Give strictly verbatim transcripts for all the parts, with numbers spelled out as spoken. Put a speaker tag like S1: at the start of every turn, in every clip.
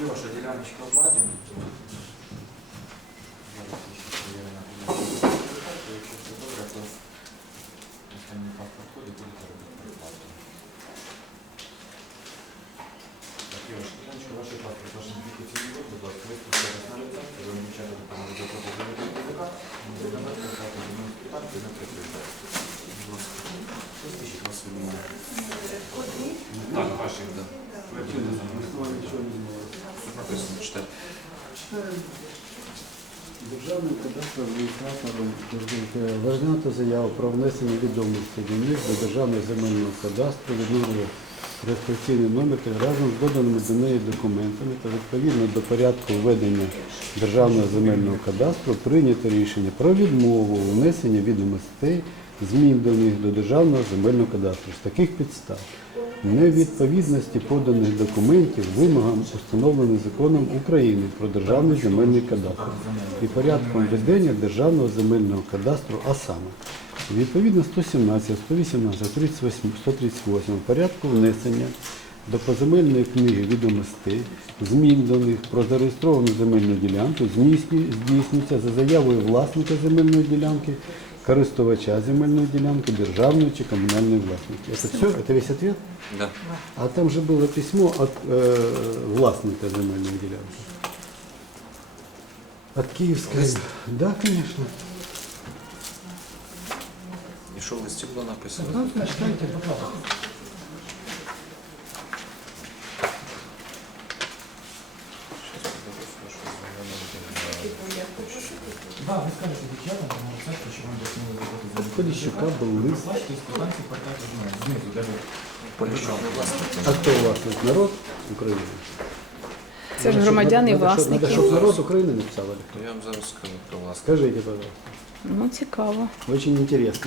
S1: Леша, діляночка в базі. Зараз ще перевірена. Якщо все добре, то останній паспорт ходить, будете робити переплату. Так, Леша, діляночка, ваш паспорт, ваш ідентифікаційний код, будь ласка, ви спустились на лицензію, ви вмічаєте там запроти за ідентифікат, ви давайте переплату за ідентифікат, ви не прикріпляєте. Будь ласка, розпишіть вас свою ім'я. Так, ваші, так. Ви будете за мною. Тут написано, читайте.
S2: Державним кадастровим адміністратором розглянути заяву про внесення відомостей до них до Державного земельного кадастру від номеру реєстраційний номер разом з доданими до неї документами та відповідно до порядку введення Державного земельного кадастру прийнято рішення про відмову у внесенні відомостей змін до них до Державного земельного кадастру з таких підстав. Невідповідності поданих документів вимогам, установлених законом України про Державний земельний кадастр і порядком ведення Державного земельного кадастру, а саме відповідно сто сімнадцять, сто вісімнадцять, сто тридцять вісім порядку внесення до поземельної книги відомостей, змін до них про зареєстровану земельну ділянку здійснюється за заявою власника земельної ділянки, користувача земельной делянки, державной чи коммунальной властности. Это все? Это весь ответ?
S1: Да.
S2: А там же было письмо от э, властника земельной делянки. От Киевской.
S1: Лист?
S2: Да, конечно.
S1: І що в листі було написано?
S2: Ну, читайте, пожалуйста.
S3: Да, ви скажете, дівчата, тому це, що вам допомогли зробити
S2: От Поліщука був лист.
S3: Бачите, з квитанції портати знизу, де ви
S1: Поліщук не власник.
S2: А хто власник? Народ України?
S4: Це ж громадяни і
S2: Надо, щоб-
S4: власники.
S2: Надо, щоб народ України написал.
S1: То я вам зараз скажу про власника.
S2: Скажите, пожалуйста.
S4: Ну, цікаво.
S2: Очень интересно.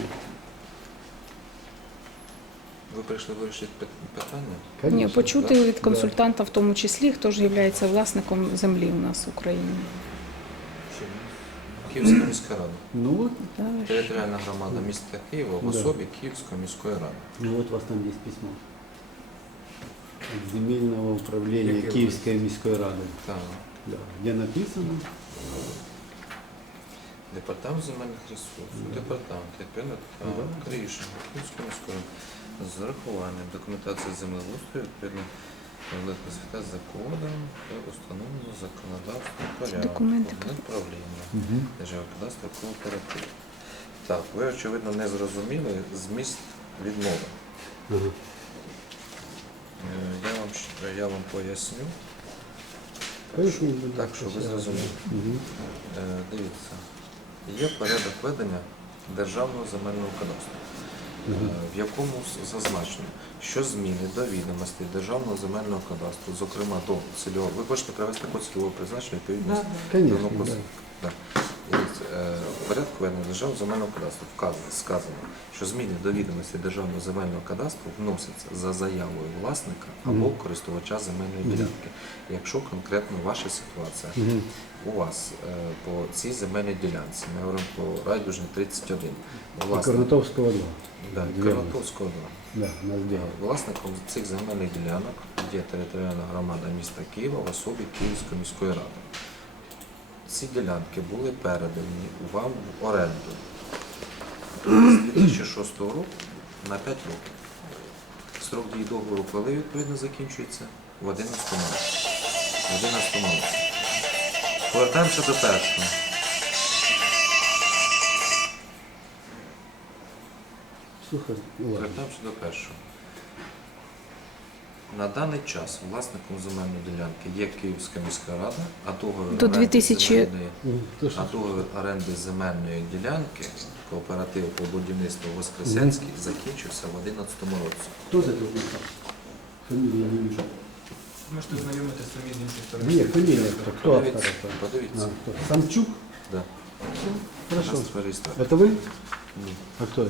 S1: Ви прийшли вирішити пи- питання?
S4: Ні,
S2: Конечно.
S4: почути
S1: да.
S4: від консультанта, в тому числі, хто ж є власником землі у нас в Україні.
S1: Київська міська рада.
S2: Ну вот,
S4: Да.
S1: Територіальна громада міста Києва в
S2: Да.
S1: особі Київської міської ради.
S2: ну вот у вас там есть письмо. От земельного управления
S1: Яке
S2: Киевской міської ради.
S1: Так.
S2: Да. Где написано?
S1: Департамент земельних ресурсів,
S2: Да.
S1: департамент, відповідно,
S2: Да.
S1: рішення Київської міської ради з зарахуванням документації землеустрою, відповідно, велика світа з законом та установлено законодавство порядку
S4: Документи.
S1: управління
S2: Угу.
S1: Державного кадастру кооператив. Так, ви, очевидно, не зрозуміли зміст відмови.
S2: Ага.
S1: Е, Я вам, щ- я вам поясню,
S2: Поясніть, будь
S1: так,
S2: ласка,
S1: що ви
S2: ще раз.
S1: зрозуміли.
S2: Мгм.
S1: Е, Дивіться, є порядок ведення Державного земельного кадастру, е,
S2: Мгм.
S1: в якому с- зазначено, що зміни до відомостей Державного земельного кадастру, зокрема до цільового, ви хочете привести код цільового призначення відповідно
S2: Конечно,
S1: до
S2: да.
S1: Да. Дивіться, е, в порядку ведення Державного земельного кадастру вказано, сказано, що зміни до відомостей Державного земельного кадастру вносяться за заявою власника або
S2: Мгм.
S1: користувача земельної
S2: Мгм.
S1: ділянки. Якщо конкретно ваша ситуація,
S2: Мгм.
S1: у вас е, по цій земельній ділянці, ми говоримо про райдужний тридцять один,
S2: И
S1: власник,
S2: Карнатовского два.
S1: да,
S2: Две
S1: Карнатовського два.
S2: Да, у нас две.
S1: Власником цих земельних ділянок є територіальна громада міста Києва в особі Київської міської ради. Ці ділянки були передані вам в оренду з дві тисячі шостого року на п'ять років. Строк дії договору коли відповідно закінчується? В одинадцятому році. В одинадцятому році. Повертаємося до першого.
S2: Слухай, ну ладно.
S1: Повертаємося до першого. На даний час власником земельної ділянки є Київська міська рада, а договір
S4: До
S1: оренди
S4: дві тисячі
S1: земельної-
S2: Ну, то что?
S1: а договір оренди земельної ділянки кооперативу по будівництву Воскресенський закінчився в одинадцятому році.
S2: Кто за это написал? Фамилии не вижу.
S3: можете знайомити самі з іншої сторони.
S2: Нет, фамилия кто? Кто автор
S1: Подивіться,
S2: этого?
S1: подивіться.
S2: А, кто? Самчук?
S1: Да.
S2: Хорошо.
S1: Нас реєстратор.
S2: Это вы?
S1: Ні.
S2: А кто это?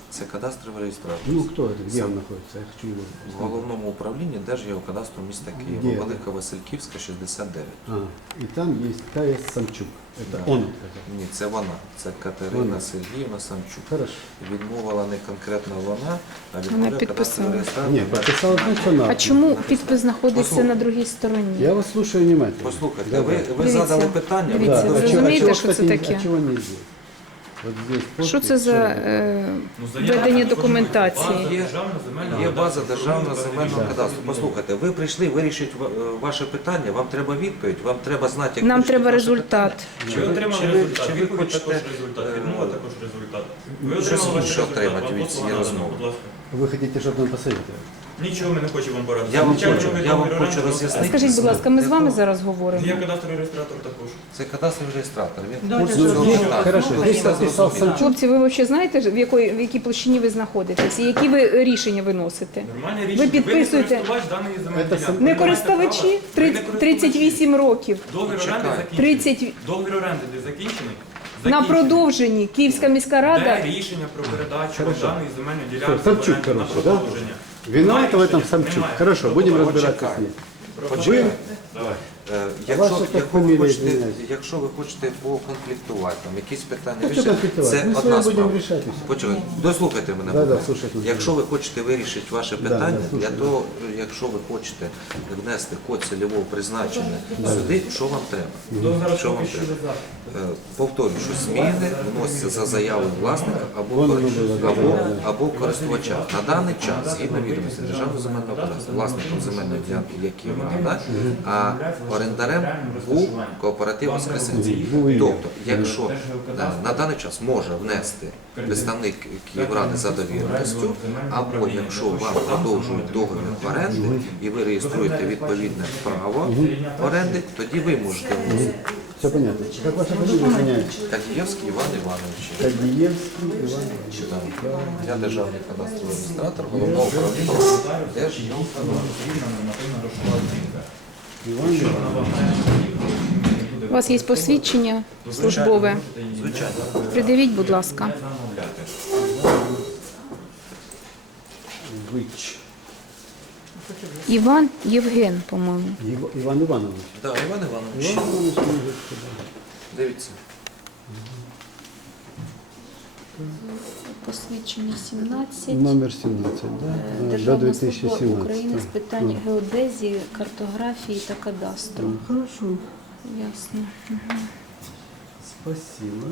S1: Це кадастровий реєстратор.
S2: Ну, кто это, где он находится? Я хочу его.
S1: В головному управлінні Держгеокадастру міста Києва,
S2: Де?
S1: Велика Васильківська, шістдесят дев'ять.
S2: А, и там есть К.С. Самчук. Это
S1: Да.
S2: он. Это.
S1: Ні, це вона. Це Катерина
S2: Вона.
S1: Сергіївна Самчук.
S2: Хорошо.
S1: Відмовила не конкретно вона, а
S4: Вона
S1: відмовляє
S4: підписала.
S1: кадастровий реєстратор.
S2: Нет, подписал функционал.
S4: А чому підпис знаходиться
S1: Послухай.
S4: на другій стороні?
S2: Я вас слушаю внимательно.
S1: Послухайте,
S2: Да,
S1: ви,
S2: да.
S1: ви
S4: Дивіться,
S1: задали питання.
S4: дивіться,
S1: ви
S4: ви
S2: а чего-
S4: розумієте,
S2: а чего,
S4: що це
S2: кстати,
S4: таке?
S2: А чего не здесь? Вот здесь подпись,
S4: Що це за
S2: это?
S4: е,
S5: Ну, заява
S4: ведення
S5: також
S4: документації?
S5: база
S1: Є-
S5: державного земельного
S1: Є база
S5: кадастру,
S1: державного
S5: формула
S1: земельного
S5: перевірки.
S1: кадастру. Послухайте, ви прийшли вирішити ва- е, ваше питання, вам треба відповідь, вам треба знати, як
S4: Нам
S1: вирішити
S4: треба
S1: ваше
S4: результат.
S1: питання.
S5: Чи ви отримали
S1: Чи ви-
S5: результат?
S1: чи ви
S5: Відповідь
S1: хочете,
S5: також результат.
S1: е,
S5: Відмова також результат. Ви
S1: щось
S5: отримали ваш
S1: інше
S5: результат.
S1: отримати
S5: Вам
S1: від
S5: послуга
S1: цієї
S5: надана,
S1: розмови?
S5: будь ласка.
S2: Вы хотите, чтобы нам посоветовали?
S5: Нічого ми не хочемо вам порадити.
S1: Я вам
S5: Звичайно,
S1: хочу-
S5: ви
S1: я вам
S5: договір
S1: хочу
S5: оренди
S1: роз'яснити.
S4: Скажіть, будь ласка, ми з вами
S1: Якого?
S4: зараз говоримо.
S5: Є кадастровий реєстратор також.
S1: Це кадастровий реєстратор. Він
S6: Давайте
S1: курсу цього
S6: зробимо.
S1: питання.
S2: Хорошо,
S1: Ви
S2: здесь
S1: це
S2: написал
S1: зрозуміли.
S2: Самчук.
S4: Хлопці, ви взагалі знаєте, в якої в якій площині ви знаходитесь і які ви рішення виносите?
S5: Нормальне рішення.
S4: підписуєте?
S5: Ви не користувач даної земельної
S2: Це
S5: ділянки.
S2: сам-
S5: Ви
S4: Не
S5: маєте
S4: користувачі
S5: право- ви не
S4: Тридцять- тридцять вісім років.
S5: Договір оренди
S1: Чекай.
S5: закінчений.
S4: тридцять
S5: Договір оренди де закінчений?
S4: На
S5: Закінчений.
S4: продовженні Київська міська рада.
S5: Де рішення про передачу
S2: Хорошо.
S5: даної земельної ділянки
S2: Все, Самчук,
S5: в оренду на
S2: короче, да?
S5: продовження?
S2: Виноват в
S5: Немає
S2: этом
S5: рішення?
S2: Самчук.
S5: Немає.
S2: Хорошо, будем
S5: Добре,
S2: разбираться
S1: почекай.
S2: с ним.
S1: Почекай.
S5: Давай.
S1: Е,
S2: А
S1: Якщо,
S2: ваша
S1: якщо, ви
S2: фамілія,
S1: хочете,
S2: извиняюсь?
S1: якщо ви хочете поконфліктувати, там, якісь питання
S2: А что
S1: вирішити,
S2: конфликтовать?
S1: це
S2: Мы с
S1: одна
S2: вами будем
S1: справа.
S2: решать и все.
S1: Почекайте, дослухайте мене.
S2: Да,
S1: будь
S2: да,
S1: ласка.
S2: слушайте.
S1: Якщо ви хочете вирішити ваше
S2: Да,
S1: питання,
S2: да, слушаю.
S1: для того, якщо ви хочете внести код цільового призначення сюди, що вам треба?
S5: Ну, зараз
S1: Що вам
S5: поки що
S1: треба?
S5: ви за.
S1: Е, Повторюю, що зміни вносяться за заявою власника або,
S2: Воно
S1: кор-
S2: було, да,
S1: або,
S2: да, да.
S1: або користувача. На даний час, згідно відомості Державного земельного кадастру, власником земельної ділянки є Київрада, а орендарем був кооператив Воскресенський.
S2: Був і є.
S1: Тобто, якщо е, на даний час може внести представник Київради за довіреністю, або якщо вам продовжують договір оренди і ви реєструєте відповідне право оренди, тоді ви можете вносити.
S2: Все понятно. Как ваша фамилия, извиняюсь?
S1: Кадієвський Іван Іванович.
S2: Кадиевский Иван Иванович.
S1: Да. Я державний кадастровий реєстратор, головного управління Держгеокадастру.
S2: Иван Иванович.
S4: У вас є посвідчення службове.
S1: Звичайно.
S4: Придивіть, будь ласка.
S2: Вич.
S4: Іван Євген, по-моєму.
S2: Ив- Иван Иванович.
S1: Так, Іван Іванович.
S2: Иван Иванович, может, да.
S1: Дивіться.
S4: Посвідчення сімнадцять.
S2: Номер семнадцать, да? Да, до
S4: Державна служба
S2: двадцать
S4: України з
S2: семнадцатого.
S4: питань геодезії, картографії та кадастру.
S2: Хорошо.
S4: Ясно.
S2: Спасибо.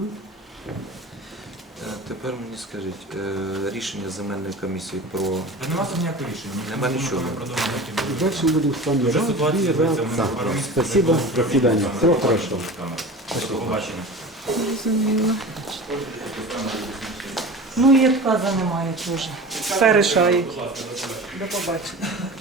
S1: Е, Тепер мені скажіть, е, рішення земельної комісії про
S5: Нема ніякого рішення. Ми
S1: Нема
S5: будемо
S1: нічого.
S5: продовжувати ті
S2: И дальше мы будем с вами
S5: Вже ситуація здається, ми
S2: разбираться.
S5: пару місяців
S2: Спасибо,
S5: не
S2: до свидания. Всего хорошо.
S5: До побачення.
S4: Зрозуміло.
S6: Ну і відказу немає теж. Все рішають. До побачення.